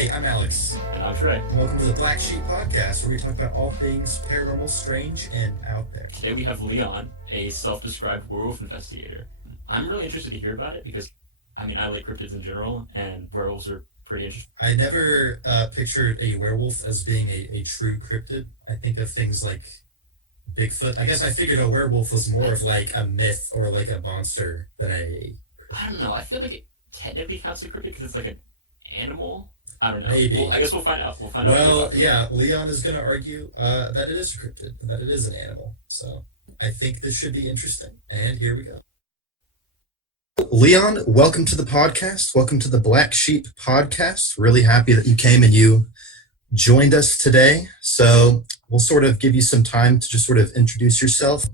Hey, I'm Alex. And I'm Trey. Welcome to the BlackSheep Podcast, where we talk about all things paranormal, strange, and out there. Today we have Leon, a self-described werewolf investigator. I'm really interested to hear about it because, I like cryptids in general, and werewolves are pretty interesting. I never pictured a werewolf as being a true cryptid. I think of things like Bigfoot. I guess I figured a werewolf was more of like a myth or like a monster than I don't know. I feel like it technically counts as a cryptid because it's like an animal. I don't know. Maybe. Well, I guess we'll find out. Well, yeah, Leon is going to argue that it is a cryptid, that it is an animal. So I think this should be interesting. And here we go. Leon, welcome to the podcast. Welcome to the Black Sheep Podcast. Really happy that you came and you joined us today. So we'll sort of give you some time to just sort of introduce yourself,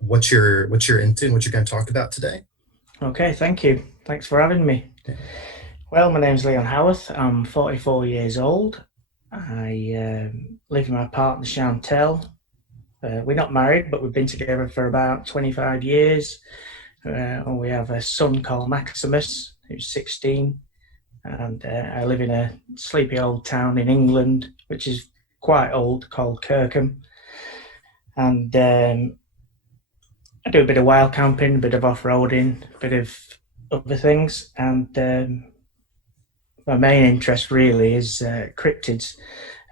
what you're into and what you're going to talk about today. Okay, thank you. Thanks for having me. Well, my name's Leon Howarth. I'm 44 years old. I live with my partner, Chantel. We're not married, but we've been together for about 25 years. And we have a son called Maximus, who's 16. And I live in a sleepy old town in England, which is quite old, called Kirkham. And I do a bit of wild camping, a bit of off-roading, a bit of other things. And my main interest really is cryptids,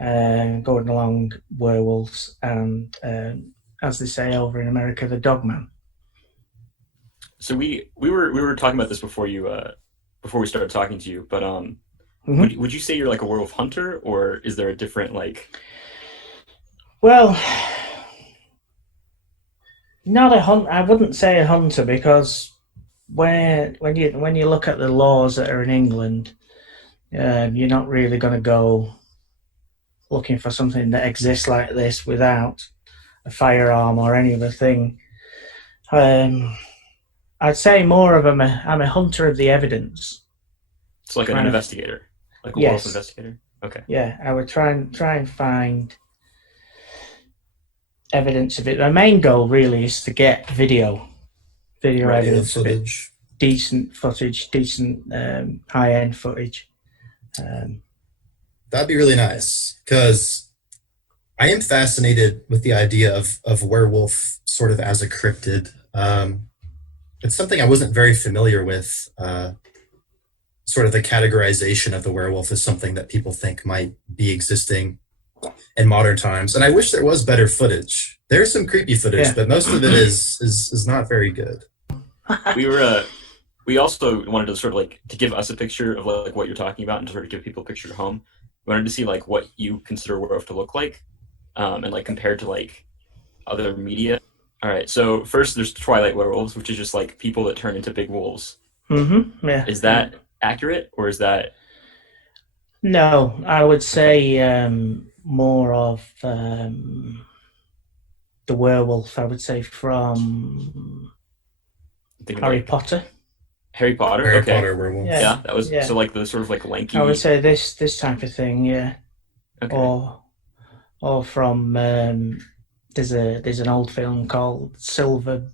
going along werewolves, and as they say over in America, the dogman. So we were talking about this before we started talking to you, but would you say you're like a werewolf hunter, or is there a different like? Well, not a hunt. I wouldn't say a hunter, because when you look at the laws that are in England, you're not really going to go looking for something that exists like this without a firearm or any other thing. I'd say more of I'm a hunter of the evidence. It's like an investigator, like a yes. werewolf investigator. Okay. Yeah, I would try and find evidence of it. My main goal really is to get video evidence of it, decent footage, decent high-end footage. That'd be really nice, because I am fascinated with the idea of werewolf sort of as a cryptid. It's something I wasn't very familiar with. Sort of the categorization of the werewolf is something that people think might be existing in modern times. And I wish there was better footage. There's some creepy footage, but most of it is not very good. We also wanted to sort of like to give us a picture of like what you're talking about, and to sort of give people a picture at home. We wanted to see like what you consider a werewolf to look like, and like compared to like other media. All right, so first there's Twilight werewolves, which is just like people that turn into big wolves. Mm-hmm. Yeah. Is that accurate, or is that? No, I would say more of the werewolf. I would say from Harry Potter. Harry Potter. Harry Okay. Potter werewolf. Yeah, that was so like the sort of like lanky. I would say this type of thing, yeah. Okay. Or from there's an old film called Silver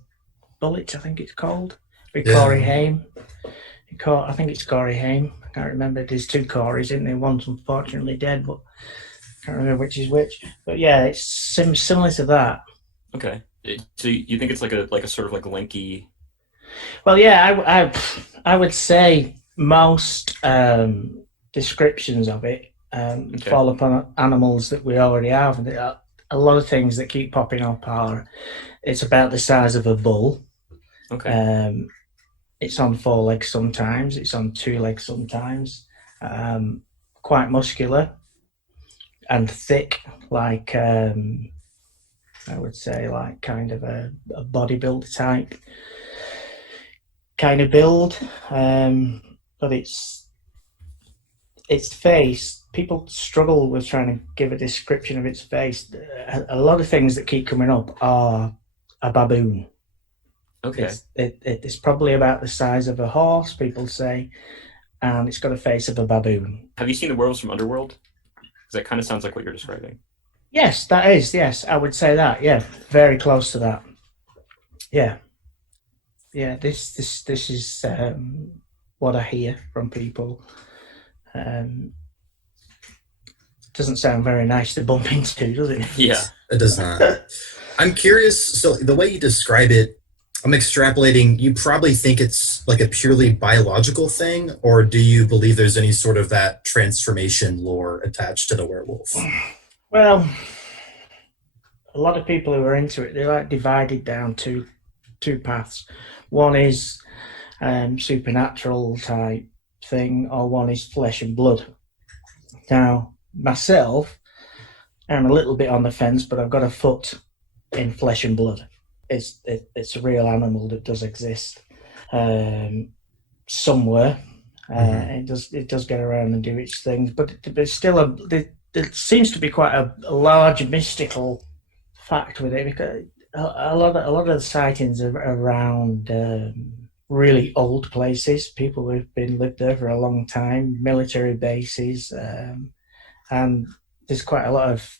Bullet, I think it's called, with Corey Haim. I think it's Corey Haim. I can't remember. There's two Coreys, isn't there? One's unfortunately dead, but I can't remember which is which. But yeah, it's similar to that. Okay. So you think it's like a sort of like lanky? Well, yeah, I would say most descriptions of it fall upon animals that we already have. And a lot of things that keep popping up are it's about the size of a bull. Okay. It's on 4 legs sometimes. It's on 2 legs sometimes. Quite muscular and thick, like I would say, like kind of a bodybuilder type kind of build. But its face, people struggle with trying to give a description of its face. A lot of things that keep coming up are a baboon. Okay. It's probably about the size of a horse, people say, and it's got a face of a baboon. Have you seen the werewolves from Underworld? Because that kind of sounds like what you're describing. Yes, that is. Yes, I would say that. Yeah, very close to that. Yeah. This is what I hear from people. doesn't sound very nice to bump into, does it? Yeah. It does not. I'm curious. So the way you describe it, I'm extrapolating. You probably think it's like a purely biological thing, or do you believe there's any sort of that transformation lore attached to the werewolf? Well, a lot of people who are into it, they're like divided down to two paths. One is supernatural type thing, or one is flesh and blood. Now, myself, I'm a little bit on the fence, but I've got a foot in flesh and blood. It's a real animal that does exist somewhere. It does get around and do its things, but there's still there seems to be quite a large mystical fact with it, because a lot of the sightings are around really old places, people who've been lived there for a long time, military bases, and there's quite a lot of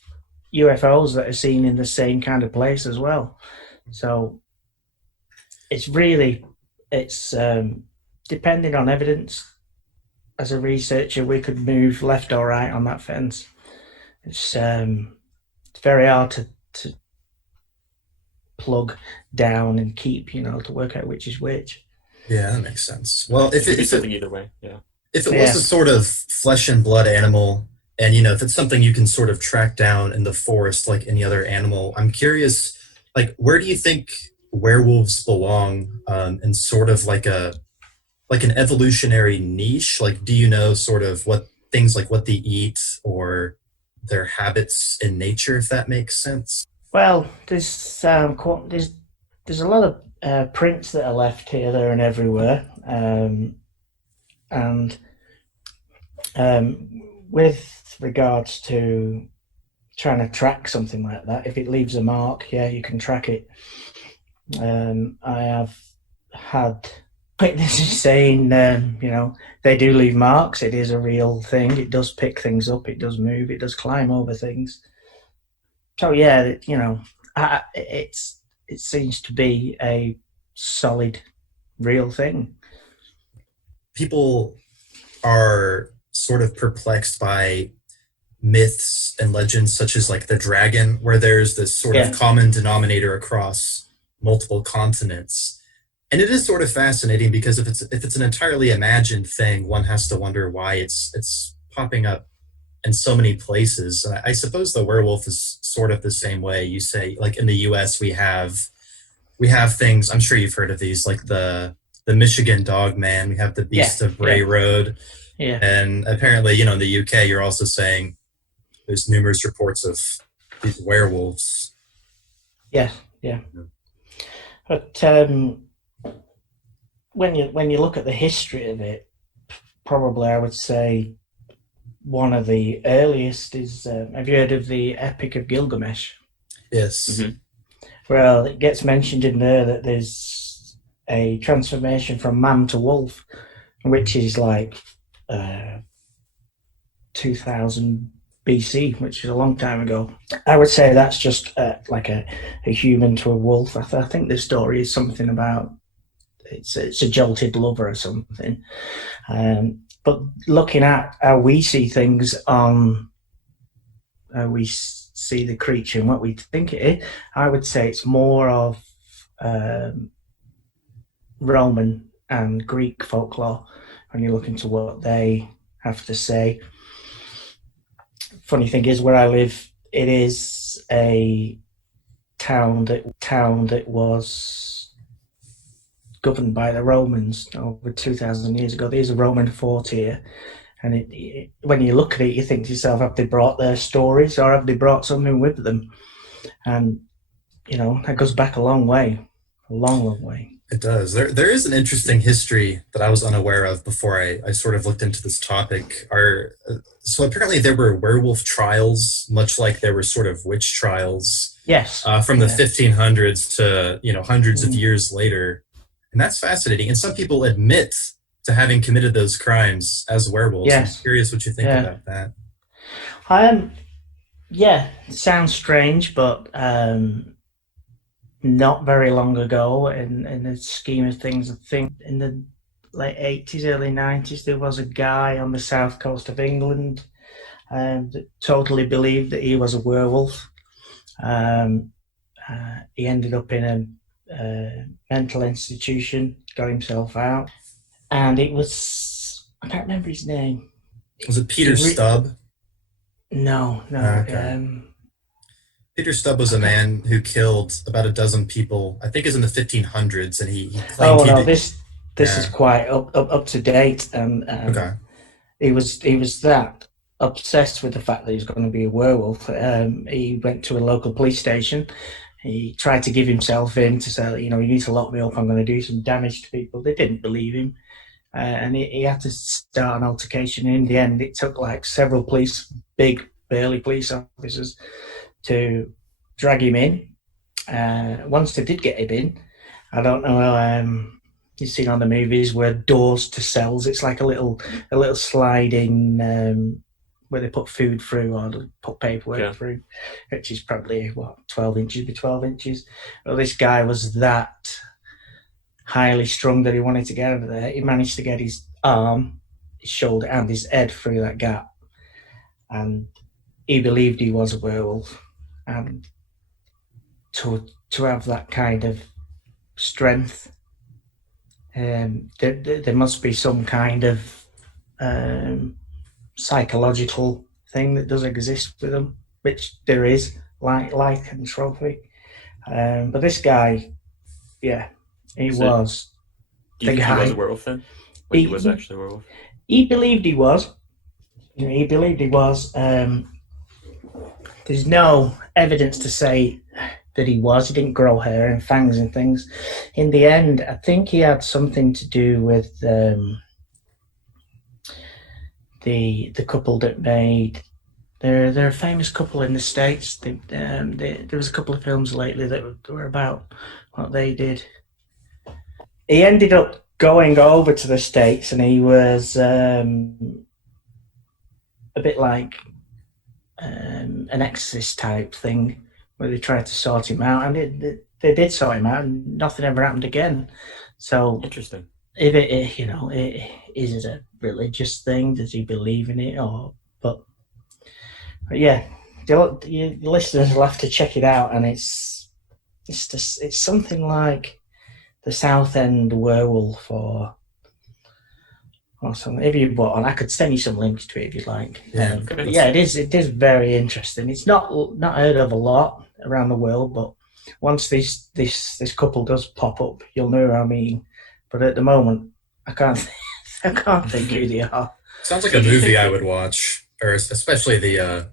UFOs that are seen in the same kind of place as well. So it's depending on evidence. As a researcher, we could move left or right on that fence. It's very hard to plug down and keep, to work out which is which. Yeah, that makes sense. Well, if it's something either way, yeah. If it was a sort of flesh and blood animal, and if it's something you can sort of track down in the forest like any other animal, I'm curious, like, where do you think werewolves belong in sort of like an evolutionary niche? Like, do you know sort of what things like what they eat or their habits in nature, if that makes sense? Well, there's a lot of prints that are left here, there, and everywhere, and with regards to trying to track something like that, if it leaves a mark, you can track it. I have had witnesses saying, they do leave marks. It is a real thing. It does pick things up. It does move. It does climb over things. So it seems to be a solid, real thing. People are sort of perplexed by myths and legends such as like the dragon, where there's this sort of common denominator across multiple continents. And it is sort of fascinating because if it's an entirely imagined thing, one has to wonder why it's popping up in so many places. And I suppose the werewolf is sort of the same way. You say, like, in the US, we have things, I'm sure you've heard of these, like the Michigan dog man, we have the beast of Bray Road. Yeah. And apparently, in the UK, you're also saying there's numerous reports of these werewolves. Yeah. But when you look at the history of it, probably I would say one of the earliest is, have you heard of the Epic of Gilgamesh? Yes. Mm-hmm. Well, it gets mentioned in there that there's a transformation from man to wolf, which is like 2000 BC, which is a long time ago. I would say that's just like a human to a wolf. I think the story is something about it's a jolted lover or something. But looking at how we see things, how we see the creature and what we think it is, I would say it's more of Roman and Greek folklore when you look into what they have to say. Funny thing is, where I live, it is a town that was governed by the Romans over 2,000 years ago. There's a Roman fort here, and when you look at it, you think to yourself, have they brought their stories, or have they brought something with them? And that goes back a long way, a long way. It does. There is an interesting history that I was unaware of before I sort of looked into this topic. So apparently there were werewolf trials, much like there were sort of witch trials. Yes. From the 1500s to hundreds of years later, and that's fascinating. And some people admit to having committed those crimes as werewolves. Yes. I'm curious what you think about that. It sounds strange, but not very long ago, in the scheme of things, I think in the late 80s, early 90s, there was a guy on the south coast of England. that totally believed that he was a werewolf. He ended up in a mental institution, got himself out, and it was, I can't remember his name. Was it Peter Stubb? No. Okay. Peter Stubb was a man who killed about a dozen people. I think it was in the 1500s, and he claimed this is quite up to date. Okay. He was that obsessed with the fact that he was going to be a werewolf. He went to a local police station. He tried to give himself in to say, you need to lock me up. I'm going to do some damage to people. They didn't believe him. And he had to start an altercation. In the end, it took like several big burly police officers to drag him in. Once they did get him in, I don't know, you've seen on the movies where doors to cells, it's like a little sliding where they put food through or put paperwork through, which is probably 12 inches by 12 inches. Well, this guy was that highly strung that he wanted to get over there. He managed to get his arm, his shoulder, and his head through that gap, and he believed he was a werewolf. And to have that kind of strength, there must be some kind of psychological thing that does exist with them, which there is, like lycanthropy. But this guy, he was. Do you think he was a werewolf then? He was actually a werewolf? He believed he was. He believed he was. There's no evidence to say that he was. He didn't grow hair and fangs and things. In the end, I think he had something to do with the couple that made. They're a famous couple in the States. There was a couple of films lately that were about what they did. He ended up going over to the States, and he was a bit like an exorcist type thing, where they tried to sort him out, and they did sort him out, and nothing ever happened again. So interesting. If is it a religious thing? Does he believe in it, but yeah, the listeners will have to check it out, and it's something like the South End Werewolf or something. If you bought on, I could send you some links to it if you'd like. It is very interesting. It's not heard of a lot around the world, but once this couple does pop up, you'll know what I mean. But at the moment, I can't think who they are. Sounds like a movie I would watch, or especially the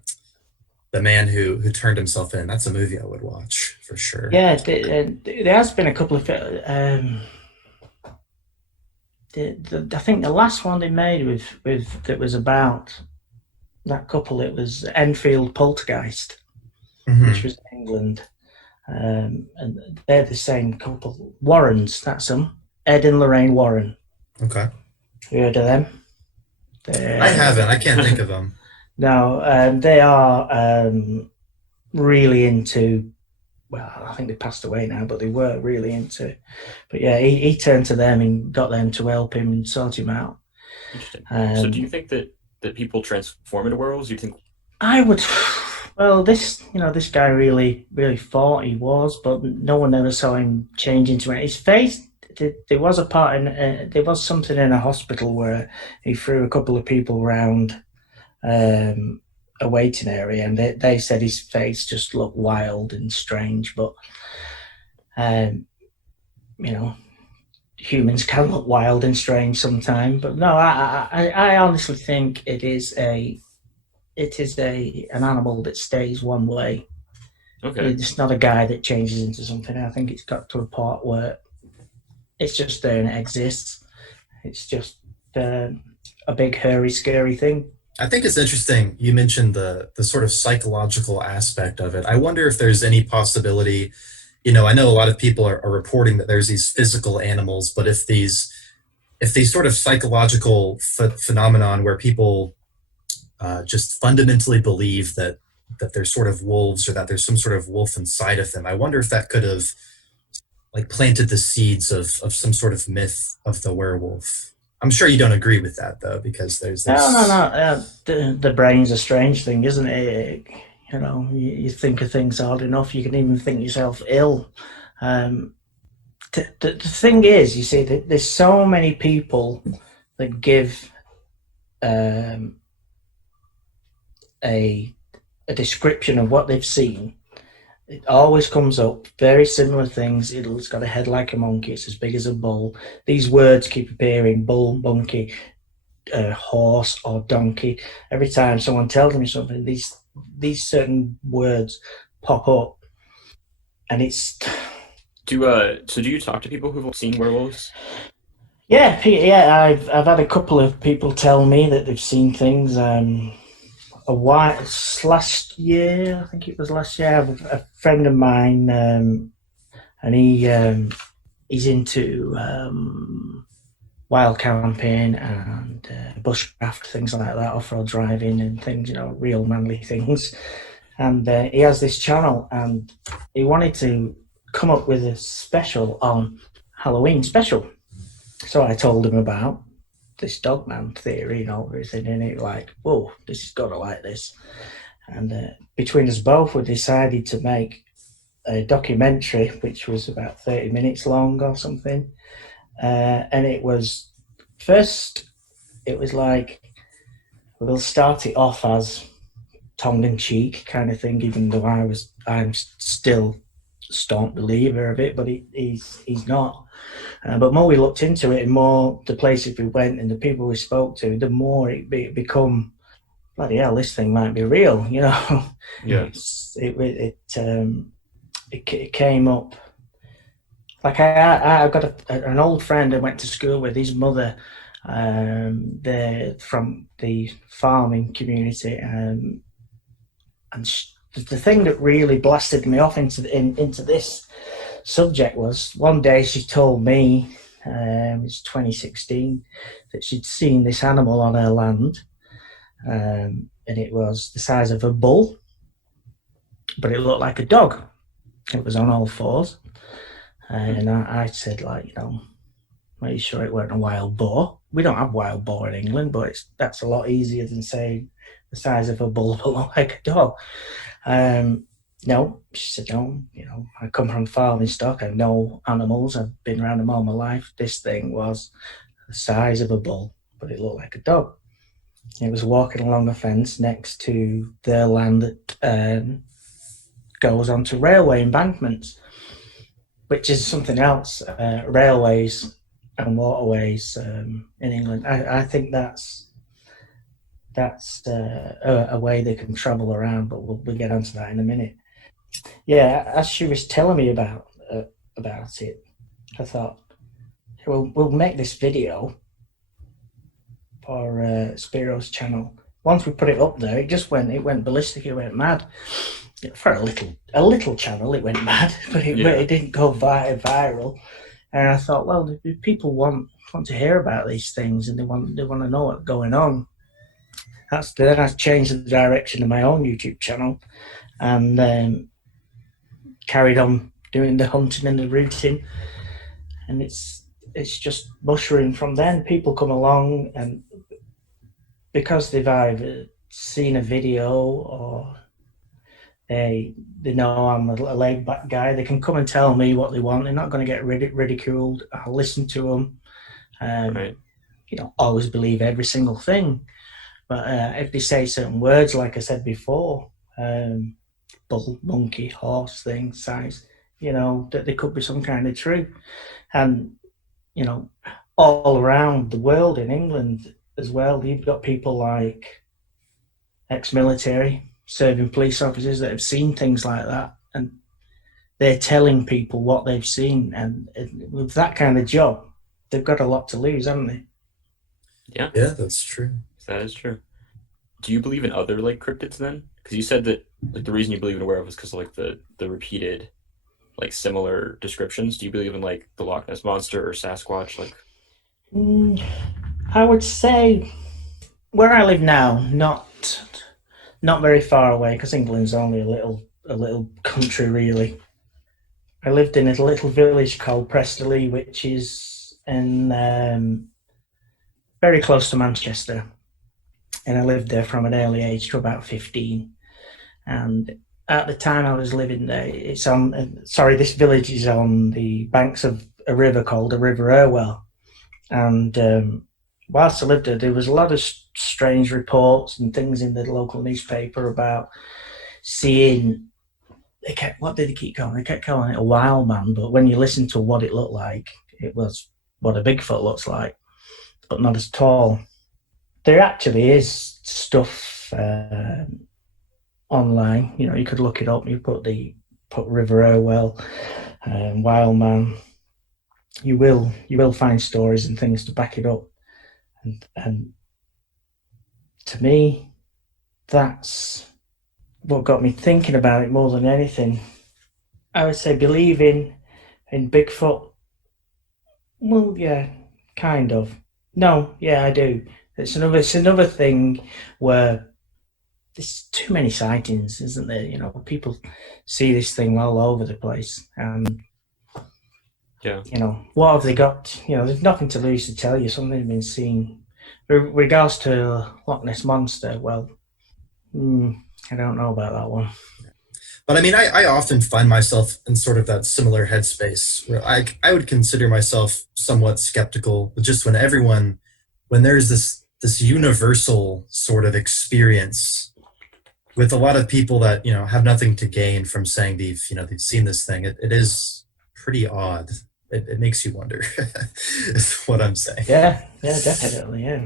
man who turned himself in. That's a movie I would watch for sure. Yeah, there has been a couple of. I think the last one they made with that was about that couple. It was Enfield Poltergeist, which was in England, and they're the same couple. Warrens, that's them. Ed and Lorraine Warren. Okay. You heard of them? I haven't. I can't think of them. No, they are really into. Well, I think they passed away now, but they were really into. But yeah, he turned to them and got them to help him and sort him out. Interesting. So, do you think that people transform into werewolves? Do you think? I would. Well, this guy really thought he was, but no one ever saw him change into it. His face. There was a part in there was something in a hospital where he threw a couple of people around a waiting area, and they said his face just looked wild and strange. But humans can look wild and strange sometimes. But no, I honestly think it is an animal that stays one way. Okay, it's not a guy that changes into something. I think it's got to a part where it's just there and it exists. It's just a big, hairy, scary thing. I think it's interesting. You mentioned the sort of psychological aspect of it. I wonder if there's any possibility, I know a lot of people are reporting that there's these physical animals, but if these sort of psychological phenomenon where people just fundamentally believe that they're sort of wolves or that there's some sort of wolf inside of them, I wonder if that could have like planted the seeds of some sort of myth of the werewolf. I'm sure you don't agree with that though, because there's No. The brain's a strange thing, isn't it? You know, you think of things hard enough, you can even think yourself ill. The thing is, you see, there's so many people that give a description of what they've seen. It always comes up, very similar things. It's got a head like a monkey. It's as big as a bull. These words keep appearing: bull, monkey, horse, or donkey. Every time someone tells me something, these certain words pop up, and it's. Do you talk to people who've seen werewolves? Yeah. I've had a couple of people tell me that they've seen things. Last year, I think it was last year, I have a friend of mine, and he's into wild camping and bushcraft, things like that, off-road driving and things, you know, real manly things. And he has this channel, and he wanted to come up with a special on Halloween special. So I told him about this Dogman theory and all everything, and it like, whoa, this has got to like this. And between us both, we decided to make a documentary, which was about 30 minutes long or something. And it was like, we'll start it off as tongue-in-cheek kind of thing, even though I'm still a staunch believer of it, but he's not. But more we looked into it, and more the places we went and the people we spoke to, the more it become, bloody hell, this thing might be real, you know. Yeah. It came up. Like I got an old friend I went to school with. His mother, they're from the farming community, and the thing that really blasted me off into this subject was one day she told me, it's 2016, that she'd seen this animal on her land, and it was the size of a bull, but it looked like a dog. It was on all fours. And I said, like, you know, are you sure it weren't a wild boar? We don't have wild boar in England, but that's a lot easier than saying the size of a bull but look like a dog. No, she said, no, you know, I come from farming stock. I know animals. I've been around them all my life. This thing was the size of a bull, but it looked like a dog. It was walking along a fence next to their land that goes onto railway embankments, which is something else. Railways and waterways in England. I think that's a way they can travel around, but we'll get onto that in a minute. Yeah, as she was telling me about it, I thought, we'll make this video for Spiro's channel. Once we put it up there, it went ballistic. It went mad. For a little channel, it went mad, but it didn't go viral. And I thought, well, if people want to hear about these things and they want to know what's going on, then I changed the direction of my own YouTube channel and carried on doing the hunting and the rooting, and it's just mushroomed from then. People come along, and because they've either seen a video or they know I'm a laid back guy, they can come and tell me what they want. They're not going to get ridiculed. I'll listen to them. Right. You know, always believe every single thing. But if they say certain words, like I said before, bull, monkey, horse thing, size, you know, that there could be some kind of truth. And, you know, all around the world, in England as well, you've got people like ex-military, serving police officers that have seen things like that, and they're telling people what they've seen. And with that kind of job, they've got a lot to lose, haven't they? Yeah, that's true. That is true. Do you believe in other like cryptids then? Because you said that like the reason you believe in werewolf is because of like the repeated like similar descriptions. Do you believe in like the Loch Ness monster or Sasquatch? Like, I would say where I live now, not very far away, because England's only a little country really. I lived in a little village called Prestonleigh, which is in very close to Manchester, and I lived there from an early age to about 15. And at the time I was living there, this village is on the banks of a river called the River Irwell. And whilst I lived there was a lot of strange reports and things in the local newspaper about seeing, what did they keep calling? They kept calling it a wild man, but when you listen to what it looked like, it was what a Bigfoot looks like, but not as tall. There actually is stuff online. You could look it up. You put River Irwell, wild man. You will find stories and things to back it up. And to me, that's what got me thinking about it more than anything. I would say believing in Bigfoot. Well, yeah, kind of. No, yeah, I do. It's another thing where there's too many sightings, isn't there? People see this thing all over the place, and what have they got? There's nothing to lose to tell you something's been seen. With regards to Loch Ness Monster, well, I don't know about that one. But I mean, I often find myself in sort of that similar headspace where I would consider myself somewhat skeptical, but just when there's this universal sort of experience with a lot of people that, have nothing to gain from saying they've seen this thing, it is pretty odd. It makes you wonder, is what I'm saying. Yeah, definitely, yeah.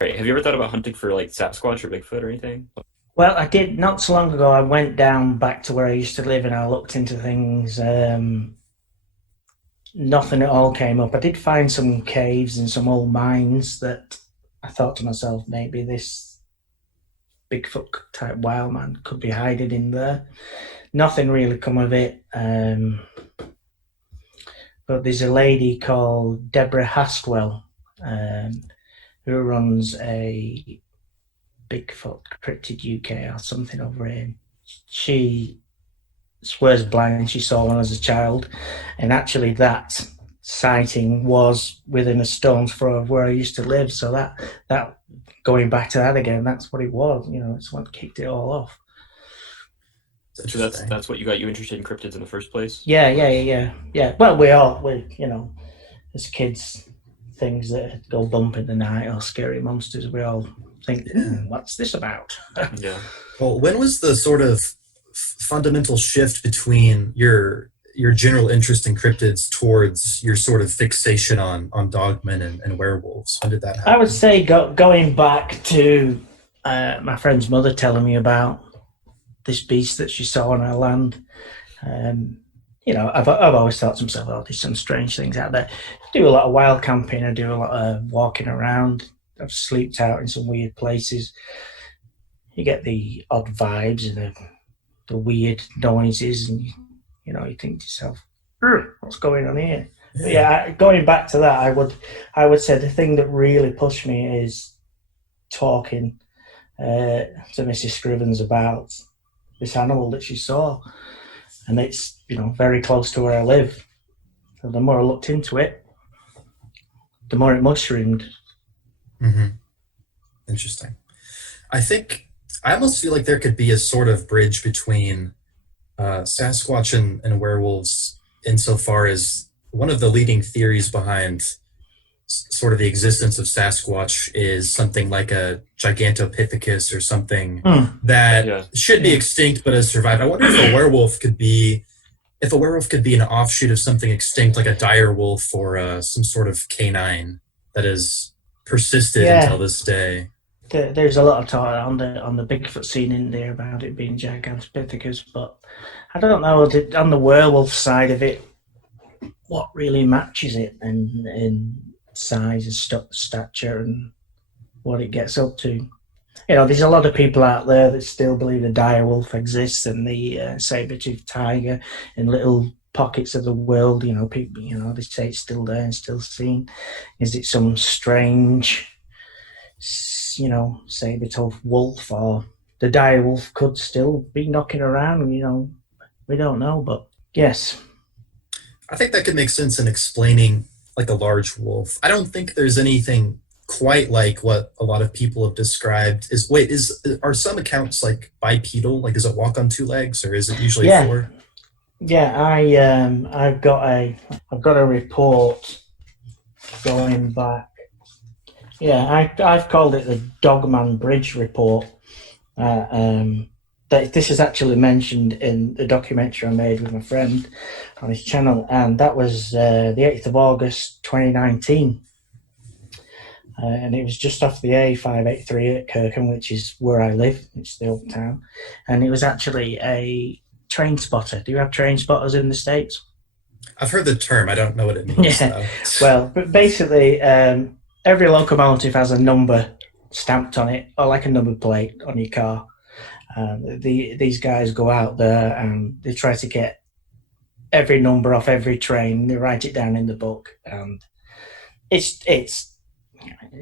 Right. Have you ever thought about hunting for like Sasquatch or Bigfoot or anything? Well, I did not so long ago. I went down back to where I used to live and I looked into things. Nothing at all came up. I did find some caves and some old mines that I thought to myself, maybe this Bigfoot type wild man could be hiding in there. Nothing really come of it. But there's a lady called Deborah Hastwell who runs a Bigfoot Cryptid UK or something over here. She swears blind she saw one as a child, and actually that sighting was within a stone's throw of where I used to live. So that going back to that again, that's what it was. It's what kicked it all off. So that's what got you interested in cryptids in the first place? Yeah. Well, we as kids, things that go bump in the night or scary monsters, we all think, what's this about? Yeah. Well, when was the sort of fundamental shift between your general interest in cryptids towards your sort of fixation on dogmen and werewolves? When did that happen? I would say going back to my friend's mother telling me about this beast that she saw on her land. I've always thought to myself, there's some strange things out there. I do a lot of wild camping. I do a lot of walking around. I've slept out in some weird places. You get the odd vibes and the weird noises, and you think to yourself, what's going on here? Yeah. But yeah, going back to that, I would say the thing that really pushed me is talking to Mrs. Scrivens about this animal that she saw, and it's very close to where I live. So the more I looked into it, the more it mushroomed. Mm-hmm. Interesting. I almost feel like there could be a sort of bridge between Sasquatch and werewolves, insofar as one of the leading theories behind sort of the existence of Sasquatch is something like a Gigantopithecus or something that should be extinct but has survived. I wonder if a werewolf could be an offshoot of something extinct, like a dire wolf or some sort of canine that has persisted until this day. There's a lot of talk on the Bigfoot scene in there about it being Gigantopithecus, but I don't know on the werewolf side of it what really matches it in size and stature and what it gets up to. There's a lot of people out there that still believe the dire wolf exists and the saber-toothed tiger in little pockets of the world. People, they say it's still there and still seen. Is it some strange, saber-toothed wolf, or the dire wolf could still be knocking around? We don't know, but yes. I think that could make sense in explaining like a large wolf. I don't think there's anything quite like what a lot of people have described. Are some accounts like bipedal? Like, does it walk on two legs, or is it usually Yeah, four? yeah. I've got a report going back. Yeah, I've called it the Dogman Bridge report. This is actually mentioned in the documentary I made with my friend on his channel, and that was the 8th of August 2019. And it was just off the A583 at Kirkham, which is where I live. It's the old town. And it was actually a train spotter. Do you have train spotters in the States? I've heard the term. I don't know what it means. Yeah. Well, but basically, every locomotive has a number stamped on it, or like a number plate on your car. These guys go out there and they try to get every number off every train. They write it down in the book, and it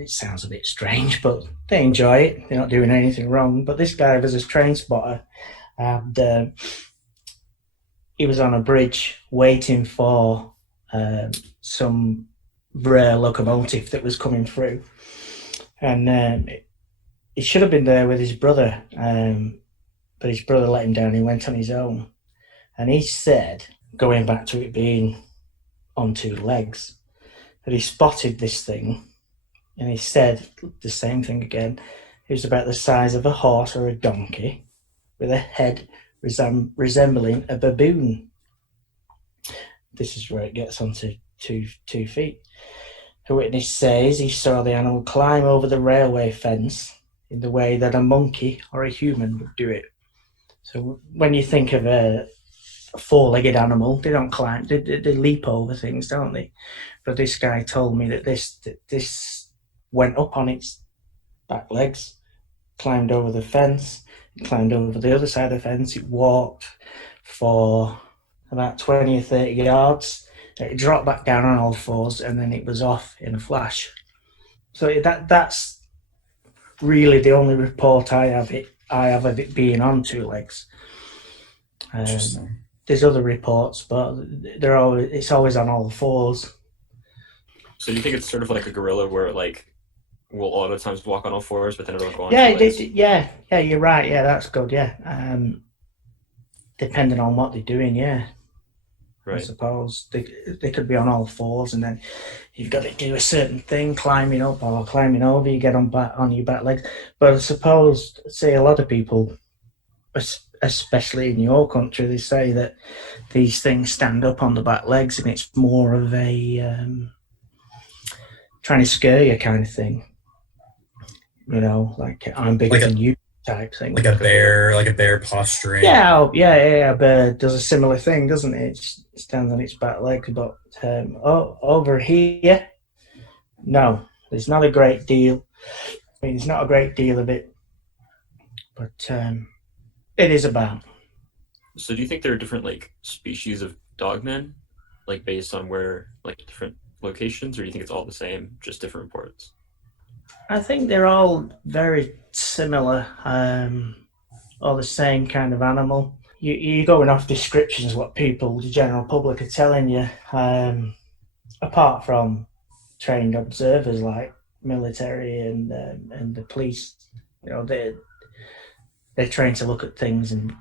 sounds a bit strange, but they enjoy it. They're not doing anything wrong. But this guy was a train spotter, and he was on a bridge waiting for some rare locomotive that was coming through, and he should have been there with his brother, but his brother let him down. He went on his own, and he said, going back to it being on two legs, that he spotted this thing, and he said the same thing again. It was about the size of a horse or a donkey, with a head resembling a baboon. This is where it gets onto 2 feet. The witness says he saw the animal climb over the railway fence in the way that a monkey or a human would do it. So when you think of a four-legged animal, they don't climb, they leap over things, don't they? But this guy told me that this went up on its back legs, climbed over the fence, climbed over the other side of the fence. It walked for about 20 or 30 yards. It dropped back down on all fours, and then it was off in a flash. So that's really the only report I have of it being on two legs. There's other reports, but it's always on all fours. So do you think it's sort of like a gorilla where it will a lot of times walk on all fours, but then it'll go on two legs? Yeah, you're right. Yeah, that's good. Yeah, depending on what they're doing. Yeah, right. I suppose they could be on all fours, and then you've got to do a certain thing, climbing up or climbing over. You get on your back legs. But I suppose, say, a lot of people, especially in your country, they say that these things stand up on the back legs, and it's more of a trying to scare you kind of thing. You know, like I'm bigger than you type thing. Like a bear posturing. Yeah, a bear does a similar thing, doesn't it? It stands on its back legs, but over here, no, there's not a great deal. I mean, there's not a great deal of it, but it is about. So do you think there are different species of dogmen, based on where different locations, or do you think it's all the same, just different reports? I think they're all very similar, or the same kind of animal. You're going off descriptions, what people, the general public, are telling you, apart from trained observers like military and the police. You know, they're trained to look at things and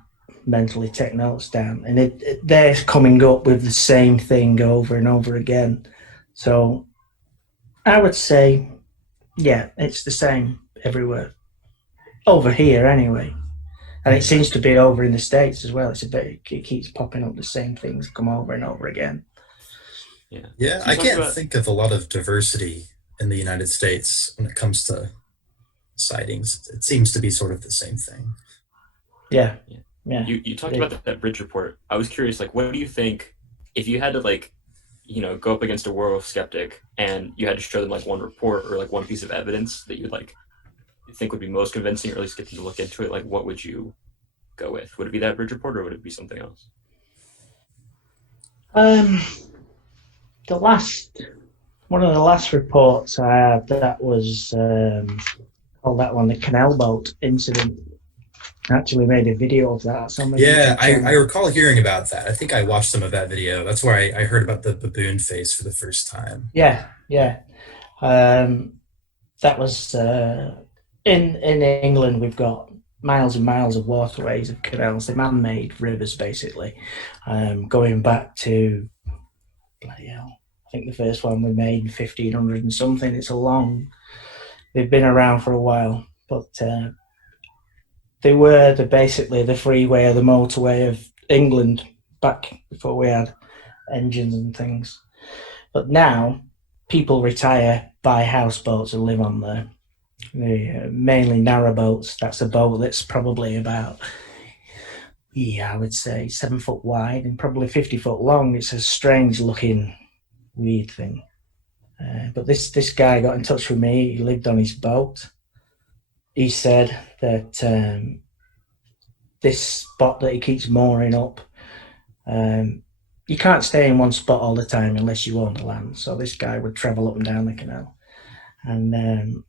mentally take notes down, and they're coming up with the same thing over and over again. So I would say, yeah, it's the same everywhere. Over here, anyway. And it seems to be over in the States as well. It keeps popping up, the same things come over and over again. Yeah, I can't think of a lot of diversity in the United States when it comes to sightings. It seems to be sort of the same thing. Yeah. You talked about that bridge report. I was curious, what do you think, if you had to go up against a werewolf skeptic and you had to show them one report or one piece of evidence that you'd think would be most convincing, or at least get them to look into it, what would you go with? Would it be that bridge report, or would it be something else? One of the last reports I had, that was called that one, the canal boat incident. I actually made a video of that. I recall hearing about that. I think I watched some of that video. That's where I heard about the baboon face for the first time. Yeah. that was in England. We've got miles and miles of waterways of canals, the man-made rivers, basically, going back to bloody hell. I think the first one we made in 1500 and something. They've been around for a while, but they were basically the freeway or the motorway of England back before we had engines and things. But now people retire, buy houseboats and live on there. Mainly narrowboats. That's a boat that's probably about, I would say 7 foot wide and probably 50 foot long. It's a strange looking, weird thing. But this guy got in touch with me. He lived on his boat. He said that this spot that he keeps mooring up, you can't stay in one spot all the time unless you own the land. So this guy would travel up and down the canal. And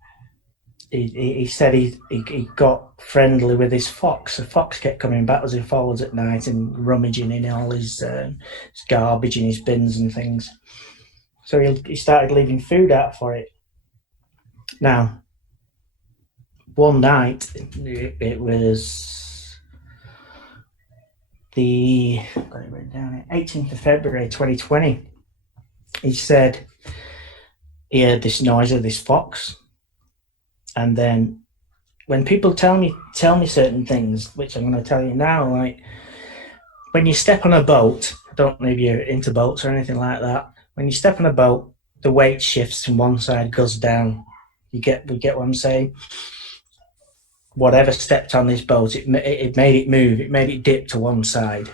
he said he got friendly with his fox. The fox kept coming backwards and forwards at night and rummaging in all his garbage in his bins and things. So he started leaving food out for it. Now, one night, it was the 18th of February 2020. He said he heard this noise of this fox. And then when people tell me certain things, which I'm going to tell you now, like when you step on a boat, I don't know if you're into boats or anything like that. When you step on a boat, the weight shifts from one side, goes down. We get what I'm saying? Whatever stepped on this boat, it made it move. It made it dip to one side.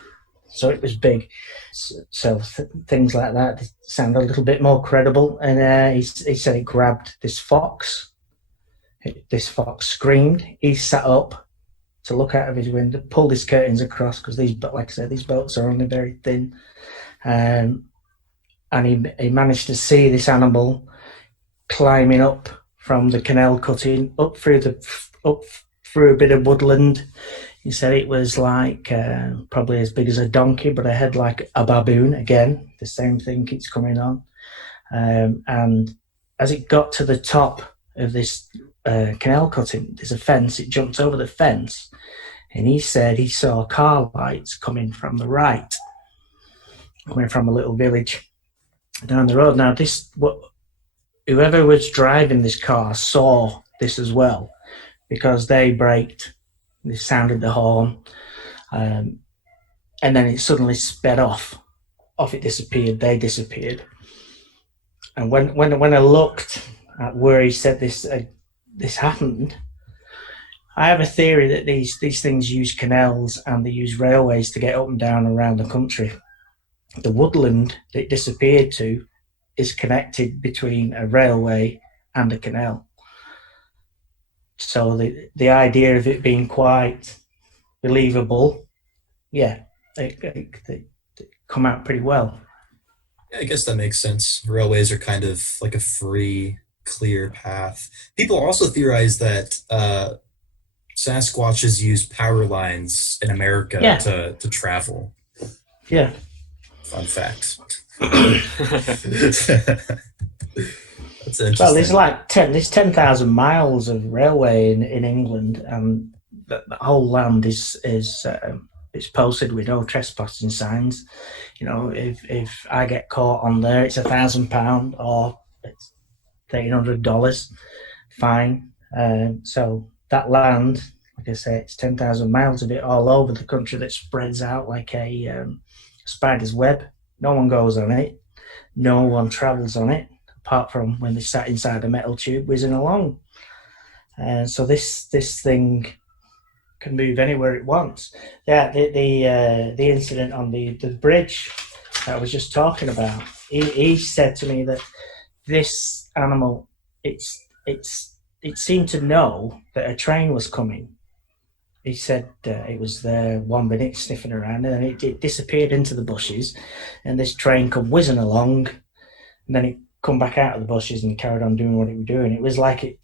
So it was big. So things like that sound a little bit more credible. And he said it grabbed this fox. This fox screamed. He sat up to look out of his window, pulled his curtains across because like I said, these boats are only very thin. And he managed to see this animal climbing up from the canal cutting up through a bit of woodland. He said it was like probably as big as a donkey, but a head like a baboon. Again, the same thing keeps coming on. And as it got to the top of this canal cutting, there's a fence. It jumps over the fence, and he said he saw car lights coming from the right, coming from a little village down the road. Now, whoever was driving this car saw this as well, because they braked, they sounded the horn, and then it suddenly sped off. Off it disappeared. They disappeared. And when I looked at where he said this happened, I have a theory that these things use canals and they use railways to get up and down around the country. The woodland that it disappeared to is connected between a railway and a canal. So the idea of it being quite believable, it come out pretty well. Yeah, I guess that makes sense. Railways are kind of like a free, clear path. People also theorize that Sasquatches use power lines in America to travel. Yeah. Fun fact. That's interesting. Well, there's 10,000 miles of railway in England, and the whole land is it's posted with no trespassing signs. You know, if I get caught on there, it's £1,000 or it's $1,800 fine. So that land, like I say, it's 10,000 miles of it all over the country that spreads out like a spider's web. No one goes on it. No one travels on it, apart from when they sat inside a metal tube whizzing along. So this thing can move anywhere it wants. Yeah, the incident on the bridge that I was just talking about. He said to me that this animal, it seemed to know that a train was coming. He said it was there 1 minute sniffing around, and then it disappeared into the bushes, and this train come whizzing along, and then it come back out of the bushes and carried on doing what it was doing. It was like it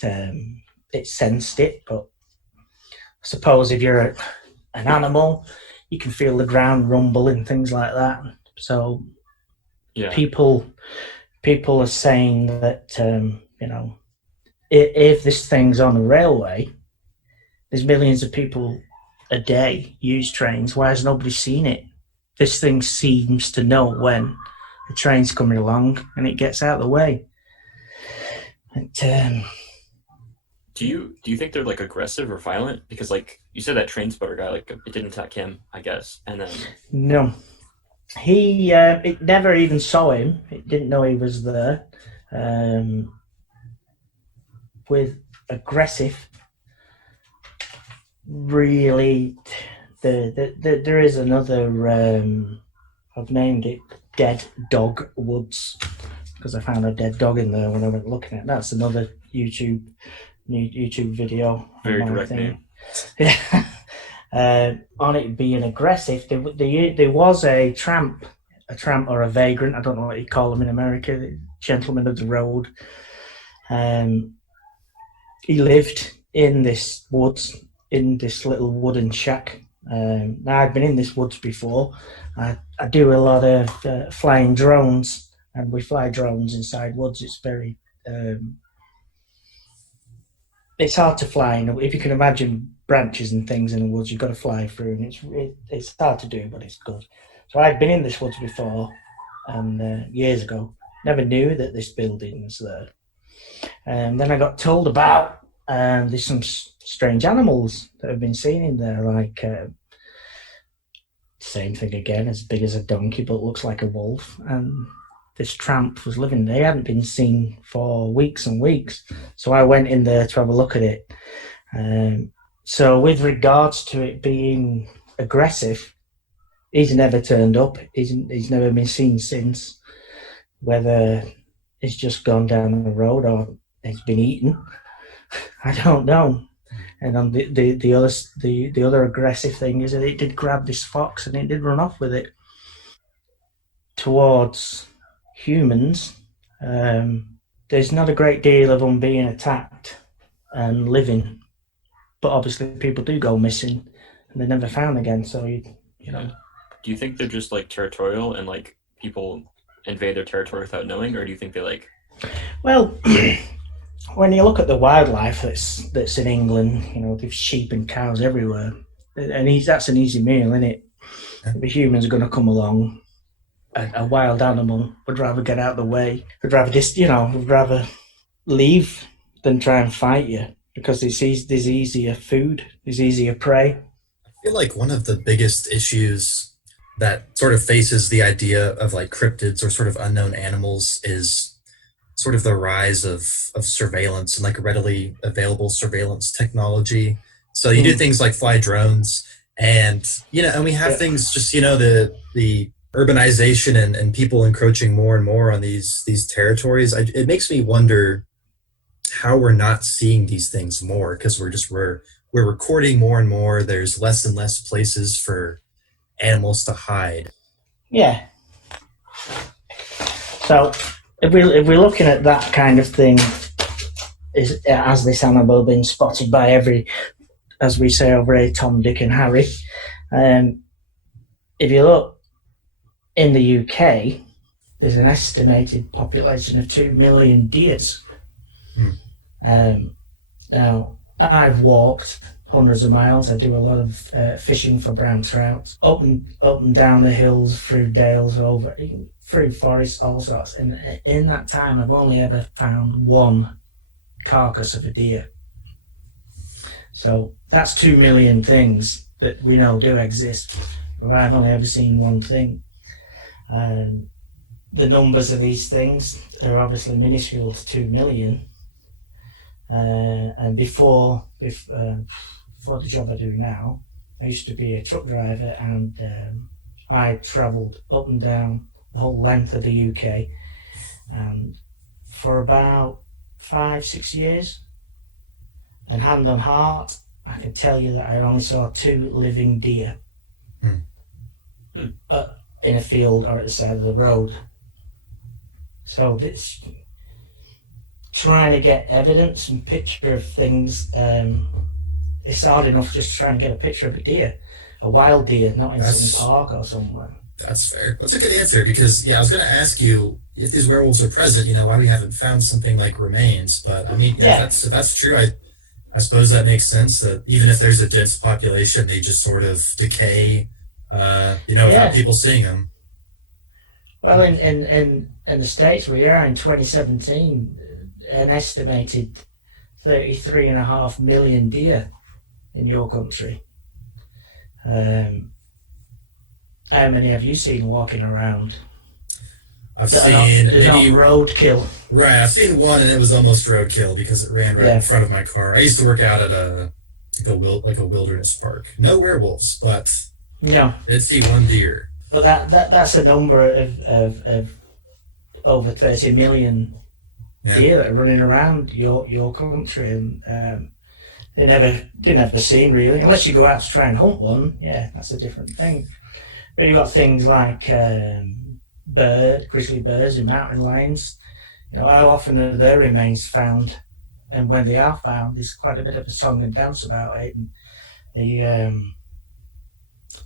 sensed it, but I suppose if you're an animal, you can feel the ground rumble and things like that. So people are saying that if this thing's on a railway, there's millions of people a day use trains. Why has nobody seen it? This thing seems to know when the train's coming along and it gets out of the way. And, do you think they're like aggressive or violent? Because like you said, that train spotter guy, like it didn't attack him, I guess, and then no, it never even saw him. It didn't know he was there. With aggressive, really, there is another. I've named it Dead Dog Woods because I found a dead dog in there when I went looking at it. That's another YouTube video. very direct name. Yeah. On it being aggressive, there was a tramp or a vagrant, I don't know what you call them in America, the gentleman of the road. He lived in this woods, in this little wooden shack. Now, I've been in this woods before. I do a lot of flying drones, and we fly drones inside woods. It's very... it's hard to fly. If you can imagine branches and things in the woods, you've got to fly through, and it's hard to do, but it's good. So I've been in this woods before, and years ago, never knew that this building was there. And then I got told about there's some strange animals that have been seen in there, like same thing again, as big as a donkey, but looks like a wolf. And this tramp was living there. He hadn't been seen for weeks and weeks. So I went in there to have a look at it. So with regards to it being aggressive, he's never turned up. He's never been seen since. Whether he's just gone down the road or he's been eaten, I don't know. And on the other aggressive thing is that it did grab this fox and it did run off with it towards humans. There's not a great deal of them being attacked and living, but obviously people do go missing and they're never found again. So you know. Do you think they're just like territorial and like people invade their territory without knowing, or do you think they like? Well, when you look at the wildlife that's in England, there's sheep and cows everywhere, and that's an easy meal, isn't it? If the humans are going to come along, a wild animal would rather get out of the way, would rather leave than try and fight you, because there's easier food, there's easier prey. I feel like one of the biggest issues that sort of faces the idea of like cryptids or sort of unknown animals is sort of the rise of surveillance and like readily available surveillance technology. So you do things like fly drones and we have things just, the urbanization and people encroaching more and more on these territories. It makes me wonder how we're not seeing these things more, because we're recording more and more. There's less and less places for animals to hide. Yeah. So if we're looking at that kind of thing, has this animal been spotted by every, as we say over here, Tom, Dick and Harry? If you look in the UK, there's an estimated population of 2 million deers. Now, I've walked hundreds of miles. I do a lot of fishing for brown trout, up and down the hills, through dales, through forests, all sorts. And in that time, I've only ever found one carcass of a deer. So that's 2 million things that we know do exist, but I've only ever seen one thing. The numbers of these things are obviously minuscule to 2 million. And before the job I do now, I used to be a truck driver, and I travelled up and down the whole length of the UK, and for about 5-6 years, and hand on heart, I can tell you that I only saw 2 living deer in a field or at the side of the road. So it's trying to get evidence and picture of things. It's hard enough just trying to get a picture of a deer, a wild deer, not in some park or somewhere. That's fair. That's a good answer because, yeah, I was going to ask you if these werewolves are present, why we haven't found something like remains. But I mean, yeah, Yeah, that's true. I suppose that makes sense that even if there's a dense population, they just sort of decay, without yeah. people seeing them. Well, in the States we are in 2017, an estimated 33.5 million deer in your country. How many have you seen walking around? I've seen They're maybe not roadkill. right. I've seen one, and it was almost roadkill because it ran right in front of my car. I used to work out at a wilderness park. No werewolves, but No, I did see one deer. but that's a number of over 30 million Yeah. deer that are running around your country, and they're never seen really, unless you go out to try and hunt one. Yeah, that's a different thing. But you've got things like grizzly bears and mountain lions. How often are their remains found? And when they are found, there's quite a bit of a song and dance about it. And the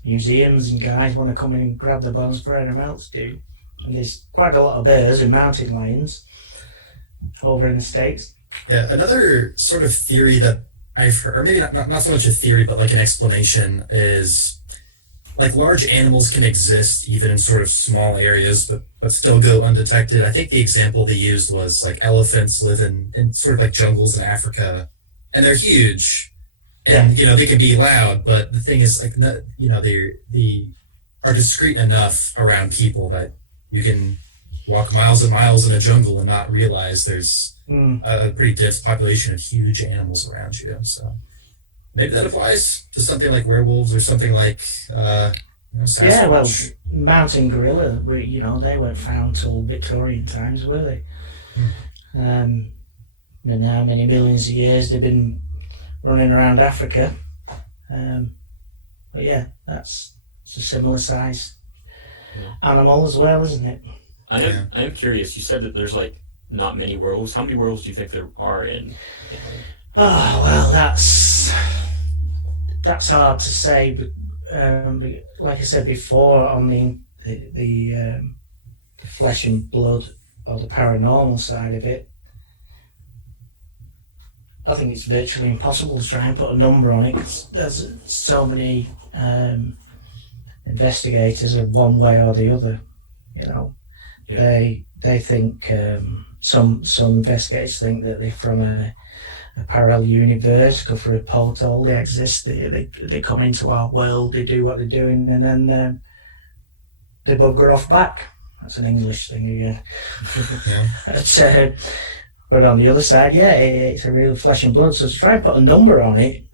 museums and guys want to come in and grab the bones before anyone else do. And there's quite a lot of bears and mountain lions over in the States. Yeah, another sort of theory that I've heard, or maybe not so much a theory, but like an explanation, is like large animals can exist even in sort of small areas, but still go undetected. I think the example they used was like elephants live in sort of like jungles in Africa, and they're huge, and they can be loud, but the thing is like they are discreet enough around people that you can walk miles and miles in a jungle and not realize there's a pretty dense population of huge animals around you. So maybe that applies to something like werewolves or something like Sasquatch. Yeah, well, mountain gorilla, they weren't found till Victorian times, were they? And now many millions of years they've been running around Africa. But yeah, it's a similar size animal as well, isn't it? I am curious. You said that there's like not many werewolves. How many werewolves do you think there are in? Oh well, that's hard to say. But like I said before, on the flesh and blood or the paranormal side of it, I think it's virtually impossible to try and put a number on it, because there's so many investigators of one way or the other. They think some investigators think that they're from a parallel universe, because for a portal they exist. They come into our world, they do what they're doing, and then they bugger off back. That's an English thing again. Yeah. But on the other side, it's a real flesh and blood. So to try and put a number on it,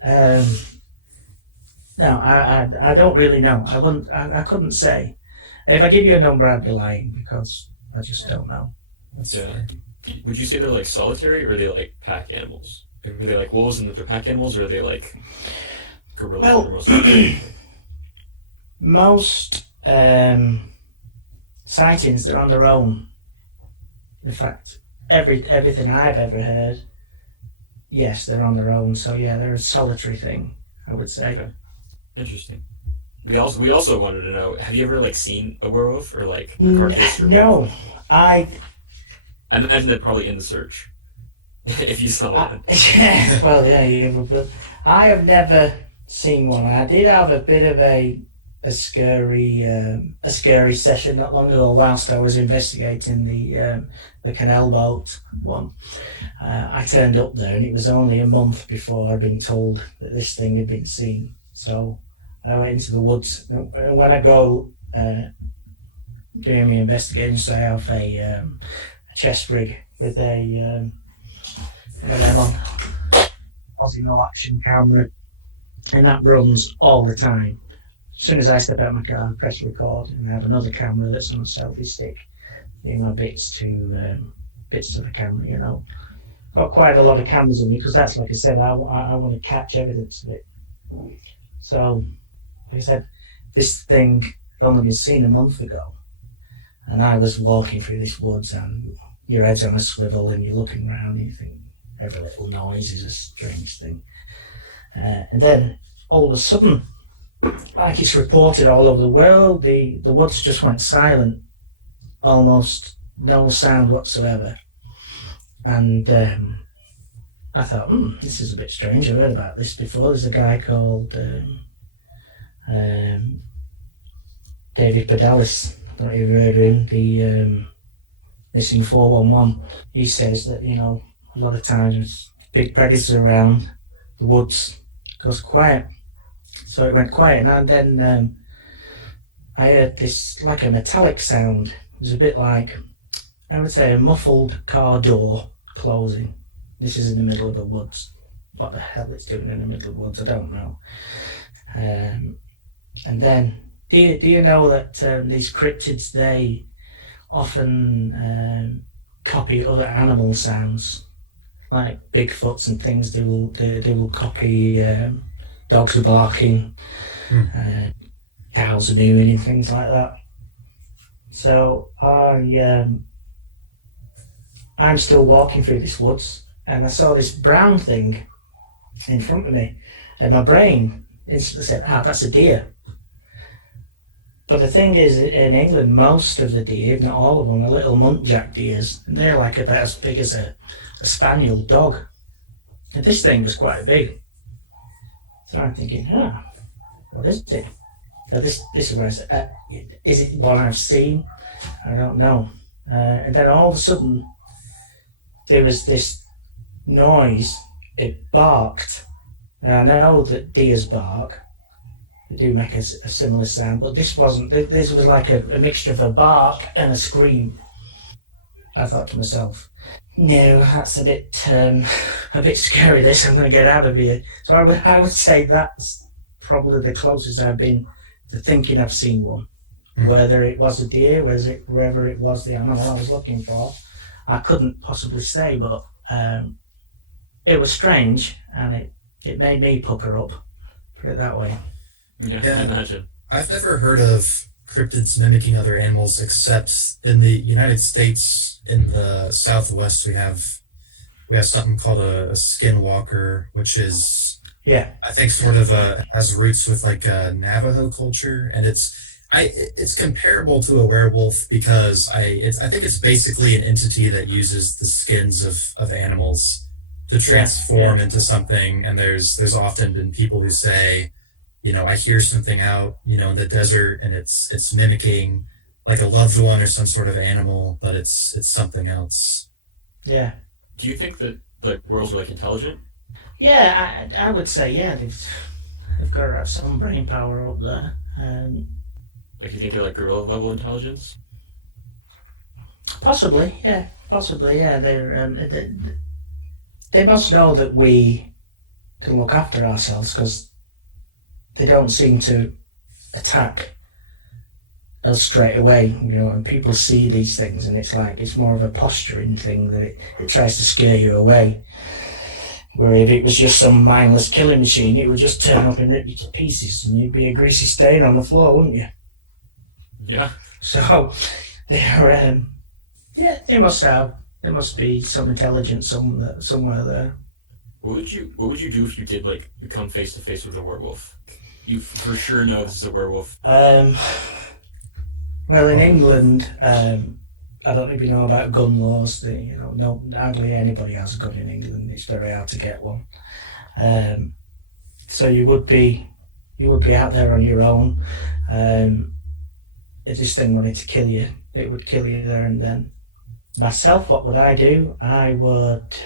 no, I don't really know. I couldn't say. If I give you a number, I'd be lying, because I just don't know. Would you say they're like solitary, or are they like pack animals? Are they like wolves and they're pack animals, or are they like gorillas? Well, most sightings, they're on their own. In fact, everything I've ever heard, yes, they're on their own. So yeah, they're a solitary thing, I would say. Okay. Interesting. We also wanted to know: have you ever like seen a werewolf or like a carcass? No, I imagine they're probably in the search. If you saw one. Yeah, well, yeah, but I have never seen one. I did have a bit of a scary session not long ago whilst I was investigating the canal boat one. I turned up there, and it was only a month before I'd been told that this thing had been seen. So I went into the woods. When I go doing my investigations, I have a chest rig with a Aussie no action camera, and that runs all the time. As soon as I step out of my car, I press record, and I have another camera that's on a selfie stick, doing my bits to the camera. Got quite a lot of cameras on me, because that's, like I said, I want to catch evidence of it. So, like I said, this thing had only been seen a month ago, and I was walking through this woods, and your head's on a swivel, and you're looking around, and you think every little noise is a strange thing. And then, all of a sudden, like it's reported all over the world, the woods just went silent, almost no sound whatsoever. And I thought, this is a bit strange. I've heard about this before. There's a guy called David Pedalis. I don't know if you've heard of him. The Missing 411. He says that, a lot of times big predators around, the woods goes quiet. So it went quiet, and then I heard this like a metallic sound. It was a bit like, I would say, a muffled car door closing. This is in the middle of the woods. What the hell it's doing in the middle of the woods, I don't know. And then, do you know that these cryptids, they often copy other animal sounds, like Bigfoots and things. They will copy dogs are barking, cows are mooing, and things like that. So I'm still walking through this woods, and I saw this brown thing in front of me, and my brain instantly said, that's a deer. But the thing is, in England, most of the deer, if not all of them, are little muntjac deers, and they're like about as big as a spaniel dog. And this thing was quite big. So I'm thinking, what is it? Now this is where I said, is it one I've seen? I don't know. And then all of a sudden, there was this noise. It barked. And I know that deers bark. They do make a similar sound, but this wasn't. This was like a mixture of a bark and a scream. I thought to myself, no, that's a bit scary. This, I'm going to get out of here. So I would say that's probably the closest I've been to thinking I've seen one. Whether it was a deer, wherever it was the animal I was looking for, I couldn't possibly say, but it was strange, and it made me pucker up, put it that way. Yeah, I imagine. I've never heard of cryptids mimicking other animals, except in the United States, in the Southwest, we have something called a skinwalker, which is, I think, sort of has roots with like Navajo culture, and it's comparable to a werewolf because I think it's basically an entity that uses the skins of animals to transform into something. And there's often been people who say, I hear something out, in the desert, and it's mimicking like a loved one or some sort of animal, but it's something else. Yeah. Do you think that like werewolves are like intelligent? Yeah, I would say they've got to have some brain power up there. Like you think they're like gorilla level intelligence? Possibly, yeah. They must know that we can look after ourselves, because they don't seem to attack us straight away, and people see these things, and it's more of a posturing thing that it tries to scare you away. Where if it was just some mindless killing machine, it would just turn up and rip you to pieces, and you'd be a greasy stain on the floor, wouldn't you? Yeah. So they're there must be some intelligence somewhere there. What would you do if you did like you come face to face with a werewolf? You for sure know this is a werewolf. Well, in England, I don't know if you know about gun laws. Hardly anybody has a gun in England. It's very hard to get one. So you would be out there on your own. If this thing wanted to kill you, it would kill you there and then. Myself, what would I do? I would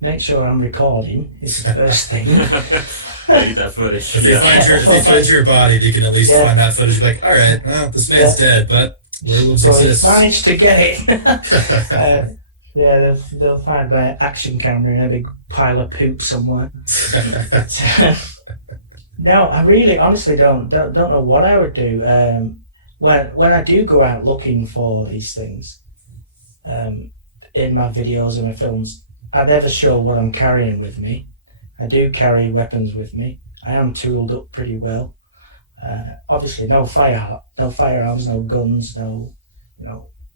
make sure I'm recording. Is the first thing. Get that footage. If they find your body, you can at least find that footage. Be like, all right, well, this man's dead, but werewolves exist. So managed to get it. They'll find my action camera in a big pile of poop somewhere. No, I really, honestly don't know what I would do. When I do go out looking for these things, in my videos and my films, I never show what I'm carrying with me. I do carry weapons with me. I am tooled up pretty well. Obviously, no firearms, no guns,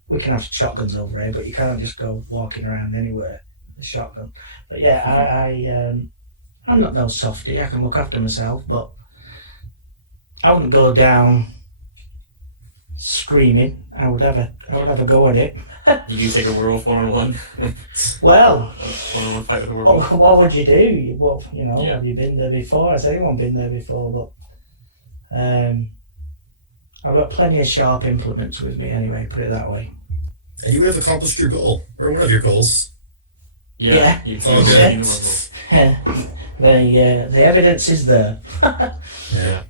we can have shotguns over here, but you can't just go walking around anywhere with a shotgun. But yeah, I'm not no softie. I can look after myself, but I wouldn't go down screaming. I would have a go at it. You can take a werewolf one-on-one. Well, one-on-one fight with a werewolf. what would you do? Well, Yeah. Have you been there before? Has anyone been there before? But I've got plenty of sharp implements with me anyway, put it that way. And you would have accomplished your goal, or one of your goals. Yeah. Yeah. You've seen the werewolf. The evidence is there. Yeah.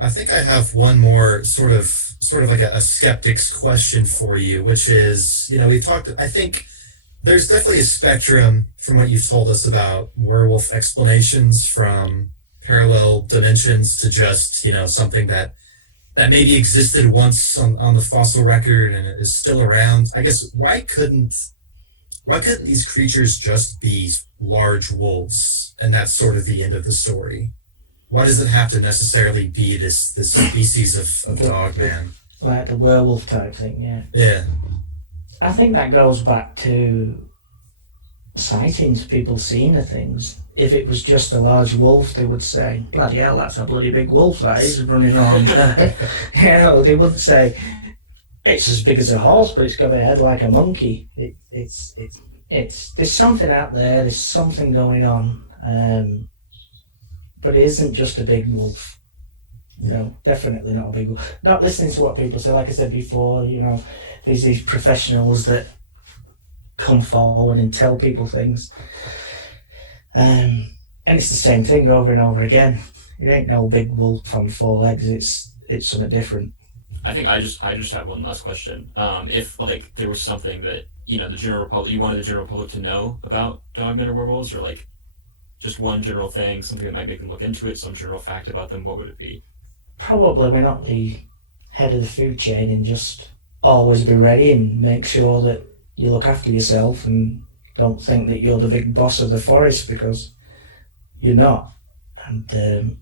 I think I have one more sort of like a skeptic's question for you, which is, we've talked, I think there's definitely a spectrum from what you've told us about werewolf explanations, from parallel dimensions to just, something that maybe existed once on the fossil record and is still around. I guess why couldn't these creatures just be large wolves and that's sort of the end of the story? Why does it have to necessarily be this species of dog man? Like the werewolf type thing, yeah. Yeah. I think that goes back to sightings, people seeing the things. If it was just a large wolf, they would say, bloody hell, that's a bloody big wolf that is running around. They wouldn't say, it's as big as a horse, but it's got a head like a monkey. There's something out there, there's something going on. But it isn't just a big wolf. Definitely not a big wolf. Not listening to what people say, like I said before, there's these professionals that come forward and tell people things. And it's the same thing over and over again. It ain't no big wolf on four legs, it's something different. I think I just have one last question. If there was something that, the general public, you wanted the general public to know about dogmen or werewolves, or just one general thing, something that might make them look into it, some general fact about them, what would it be? Probably we're not the head of the food chain, and just always be ready and make sure that you look after yourself and don't think that you're the big boss of the forest, because you're not. And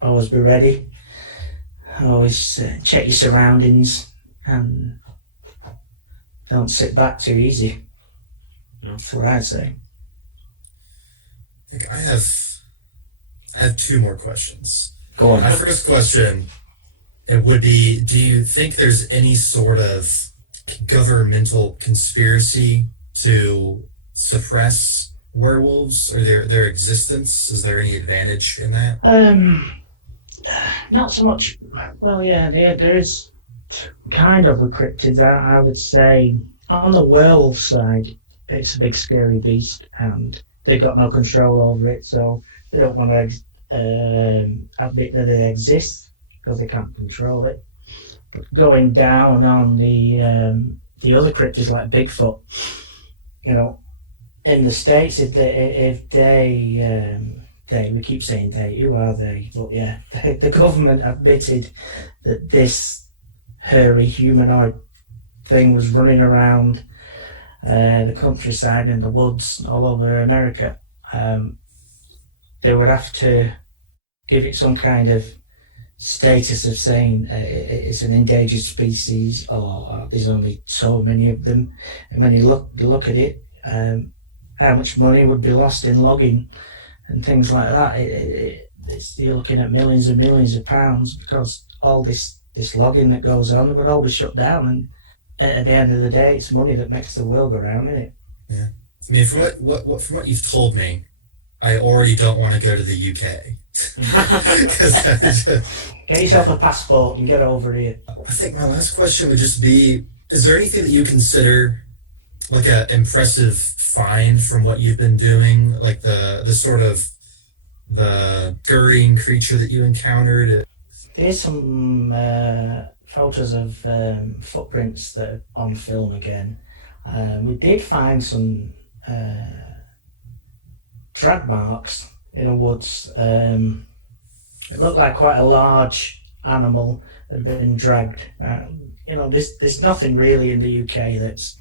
always be ready. Always check your surroundings and don't sit back too easy. Yeah. That's what I'd say. I think I have two more questions. Go on. My first question, it would be, do you think there's any sort of governmental conspiracy to suppress werewolves or their existence? Is there any advantage in that? Not so much. Well, yeah, there is kind of with cryptids. I would say on the werewolf side, it's a big scary beast, and they've got no control over it, so they don't want to admit that it exists because they can't control it. But going down on the other cryptids like Bigfoot, in the States, if they, we keep saying they, who are they? But yeah, the government admitted that this hairy humanoid thing was running around the countryside and the woods all over America. They would have to give it some kind of status of saying it's an endangered species, or there's only so many of them. And when you look at it, how much money would be lost in logging and things like that. You're looking at millions and millions of pounds, because all this logging that goes on would all be shut down, and at the end of the day, it's money that makes the world go round, isn't it? Yeah. I mean, from what you've told me, I already don't want to go to the UK. Get yourself a passport and get over here. I think my last question would just be, is there anything that you consider like an impressive find from what you've been doing? Like the sort of the scurrying creature that you encountered? There's some photos of footprints that are on film again. We did find some drag marks in the woods. It looked like quite a large animal that had been dragged. There's nothing really in the UK that's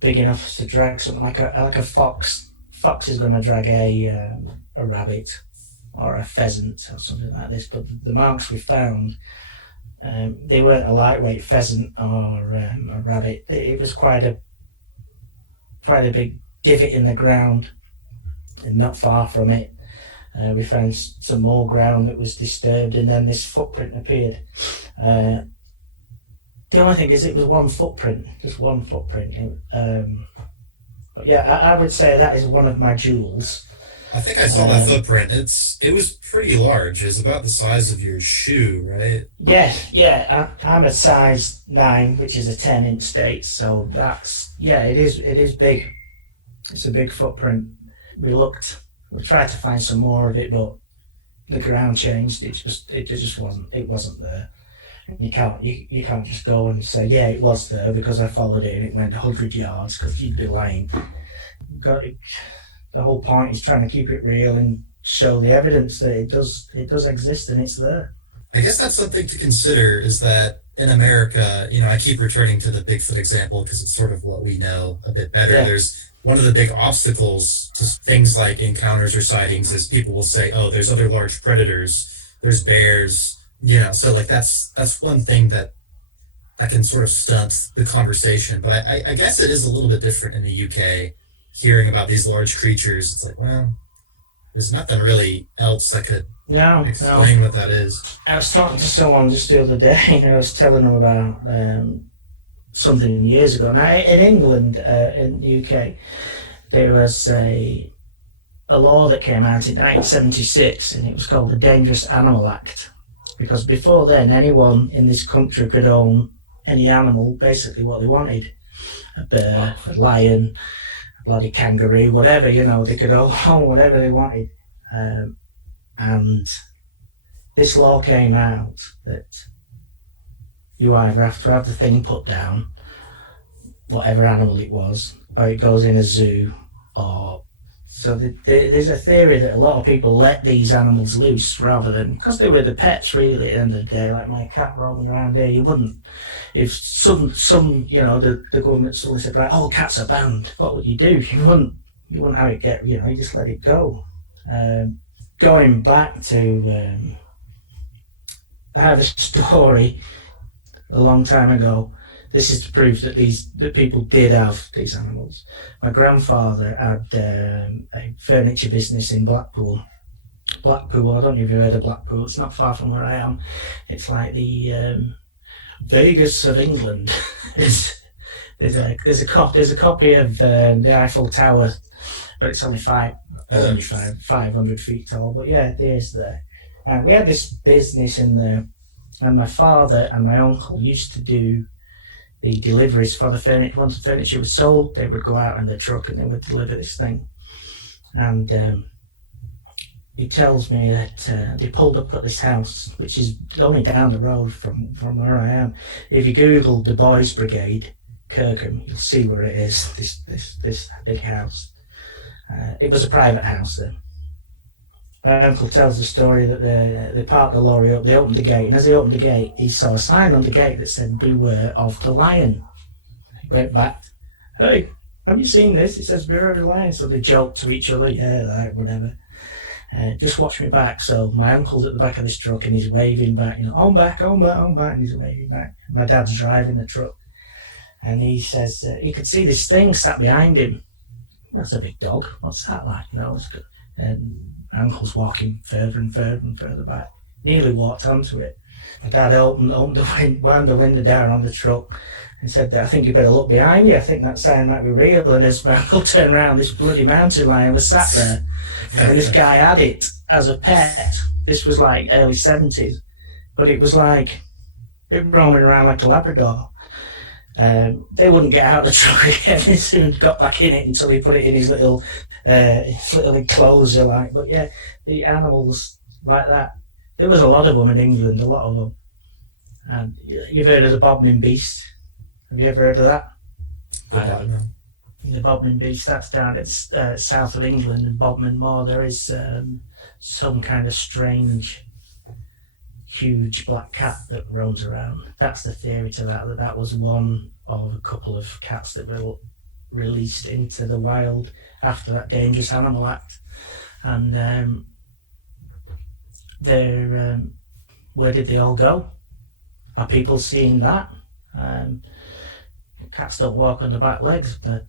big enough to drag something like a fox. Fox is going to drag a rabbit or a pheasant or something like this. But the marks we found, they weren't a lightweight pheasant or a rabbit. It was quite a big divot in the ground, and not far from it, We found some more ground that was disturbed, and then this footprint appeared. The only thing is, it was one footprint, just one footprint. But yeah, I would say that is one of my jewels. I think I saw that footprint. It was pretty large. It was about the size of your shoe, right? Yeah. I'm a size 9, which is a 10 in States. So that's, it is big. It's a big footprint. We tried to find some more of it, but the ground changed. It wasn't there. You can't just go and say, yeah, it was there because I followed it and it went 100 yards, because you'd be lying. The whole point is trying to keep it real and show the evidence that it does exist and it's there. I guess that's something to consider, is that in America, I keep returning to the Bigfoot example because it's sort of what we know a bit better. Yeah. There's one of the big obstacles to things like encounters or sightings is people will say, oh, there's other large predators, there's bears, so like that's one thing that can sort of stunt the conversation. But I guess it is a little bit different in the UK. Hearing about these large creatures, it's like, well, there's nothing really else that could explain what that is. I was talking to someone just the other day, and I was telling them about something years ago. Now, in England, in the UK, there was a law that came out in 1976, and it was called the Dangerous Animal Act. Because before then, anyone in this country could own any animal, basically what they wanted. A bear, a lion, bloody kangaroo, whatever, they could own whatever they wanted. And this law came out that you either have to have the thing put down, whatever animal it was, or it goes in a zoo, or... So there's a theory that a lot of people let these animals loose rather than... Because they were the pets, really, at the end of the day, like my cat roaming around here. You wouldn't... If some the government suddenly said, right, all cats are banned, what would you do? You wouldn't have it get... You just let it go. Going back to... I have a story a long time ago. This is to prove that people did have these animals. My grandfather had a furniture business in Blackpool. I don't know if you've heard of Blackpool. It's not far from where I am. It's like the Vegas of England. There's a copy of the Eiffel Tower, but it's only 500 feet tall. But yeah, there's there. And we had this business in there, and my father and my uncle used to do the deliveries for the furniture. Once the furniture was sold, they would go out in the truck and they would deliver this thing. And he tells me that they pulled up at this house, which is only down the road from where I am. If you Google the Boys Brigade, Kirkham, you'll see where it is, this big house. It was a private house then. My uncle tells the story that they parked the lorry up, they opened the gate, and as they opened the gate, he saw a sign on the gate that said, "Beware of the lion." He went back, "Hey, have you seen this? It says, beware of the lion." So they joked to each other, yeah, like, whatever. Just watch me back. So my uncle's at the back of this truck, and he's waving back, on back, and he's waving back. My dad's driving the truck, and he says, he could see this thing sat behind him. That's a big dog. What's that like? It's good. And uncle's walking further and further and further back. Nearly walked onto it. My dad wound the window down on the truck and said, "I think you better look behind you. I think that sign might be real." And as my uncle turned around, this bloody mountain lion was sat there. And this guy had it as a pet. This was like early 70s. But it was like, it roaming around like a Labrador. They wouldn't get out of the truck again. He soon got back in it until he put it in his little enclosure, like. But yeah, the animals like that. There was a lot of them in England, a lot of them. And you've heard of the Bodmin Beast? Have you ever heard of that? The Bodmin Beast, that's down at south of England, in Bodmin Moor. There is some kind of strange, huge black cat that roams around. That's the theory to that was one of a couple of cats that were released into the wild after that Dangerous Animal Act. And where did they all go? Are people seeing that? Cats don't walk on the back legs, but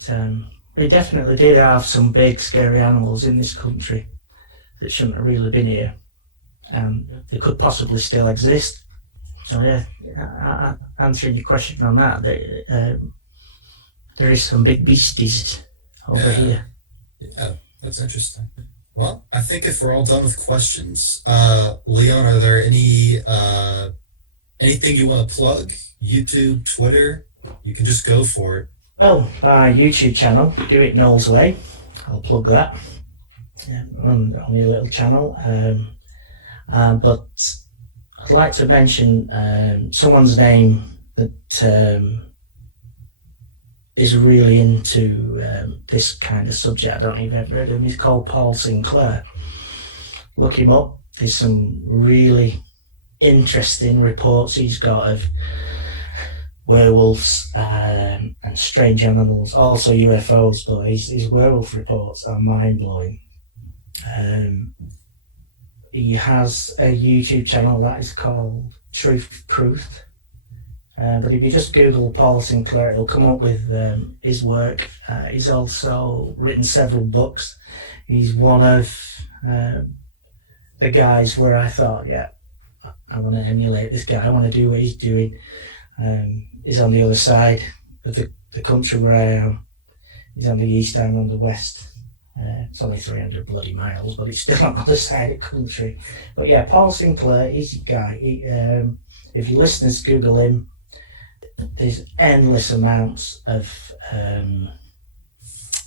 they definitely did have some big scary animals in this country. that shouldn't have really been here. They could possibly still exist. So yeah, answering your question on that, there is some big beasties over here. Yeah, that's interesting. Well, I think if we're all done with questions, Leon, are there anything you want to plug? YouTube, Twitter? You can just go for it. Well, my YouTube channel, Do It Noel's Way. I'll plug that. Yeah, only a little channel. But I'd like to mention someone's name that is really into this kind of subject. I don't know if you've ever heard of him. He's called Paul Sinclair. Look him up. There's some really interesting reports he's got of werewolves and strange animals, also UFOs, but his werewolf reports are mind-blowing. He has a YouTube channel that is called Truth Proof. But if you just Google Paul Sinclair, it'll come up with his work. He's also written several books. He's one of the guys where I thought, yeah, I want to emulate this guy. I want to do what he's doing. He's on the other side of the country where I am. He's on the east, I'm on the west. It's only 300 bloody miles, but it's still on the other side of the country. But yeah, Paul Sinclair, he's a guy. If your listeners Google him, there's endless amounts of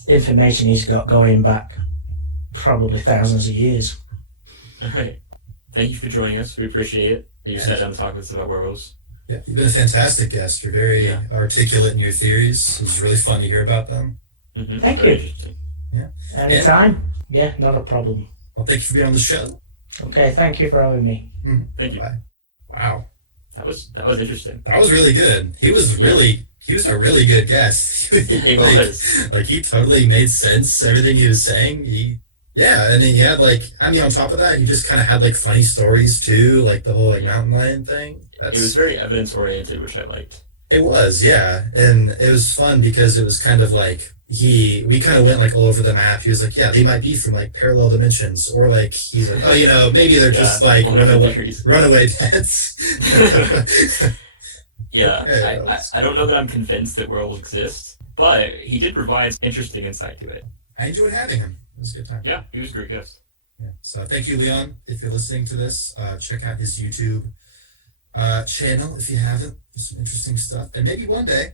information he's got going back probably thousands of years. All right. Thank you for joining us. We appreciate it. You sat down to talk with us about werewolves. Yeah, you've been a fantastic guest. You're very articulate in your theories. It was really fun to hear about them. Mm-hmm. Thank Very you. Interesting. Yeah. Anytime. Yeah, not a problem. Well, thank you for being on the show. Okay, thank you for having me. Mm-hmm. Thank you. Bye. Wow. That was interesting. That was really good. He was a really good guest. He was. Like, he totally made sense. Everything he was saying, and then he had, on top of that, he just kind of had, funny stories, too, like the whole, mountain lion thing. It was very evidence-oriented, which I liked. It was, yeah. And it was fun because it was kind of we kind of went, all over the map. He was like, yeah, they might be from, parallel dimensions. Or, he's like, oh, maybe they're just, runaway pets. Yeah, I don't know that I'm convinced that werewolves exist, but he did provide interesting insight to it. I enjoyed having him. It was a good time. Yeah, he was a great guest. Yeah. So thank you, Leon. If you're listening to this, check out his YouTube channel if you haven't. There's some interesting stuff. And maybe one day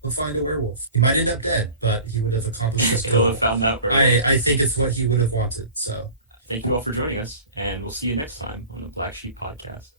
he'll find a werewolf. He might end up dead, but he would have accomplished his goal. He'll have found that werewolf. I think it's what he would have wanted. So thank you all for joining us, and we'll see you next time on the Black Sheep Podcast.